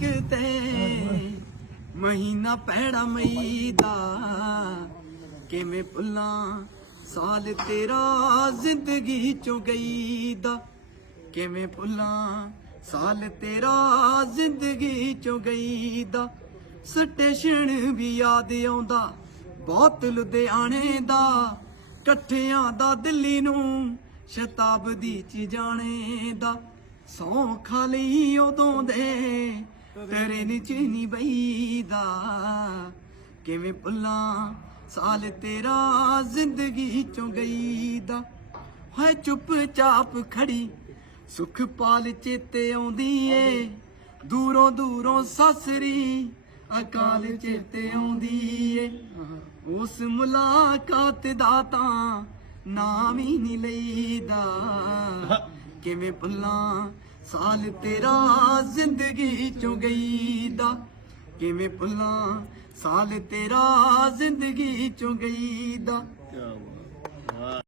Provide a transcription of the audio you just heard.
ते महीना पैड़ा मई दा किवें भुल्लां साल तेरा जिंदगी चों गई दा किवें भुल्लां साल तेरा जिंदगी चों गई दा स्टेशन भी याद आउंदा बहुत लुधियाने दा कट्ठियां दा दिल्ली नूं शताबदी च जाने दा सौं खा लई उदों दे ट्रेन च नी बईदा किवें भुल्लां साल तेरा जिंदगी चों गई दा है चुप चाप खड़ी सुखपाल चेते आउंदी ए दूरों दूरों सासरी अकाल चेते आउंदी ए उस मुलाकात दा तां नाम ही नी लईदा किवें भुल्लां साल तेरा जिंदगी चों गई दा किवें भुल्लां साल तेरा जिंदगी चों गई दा।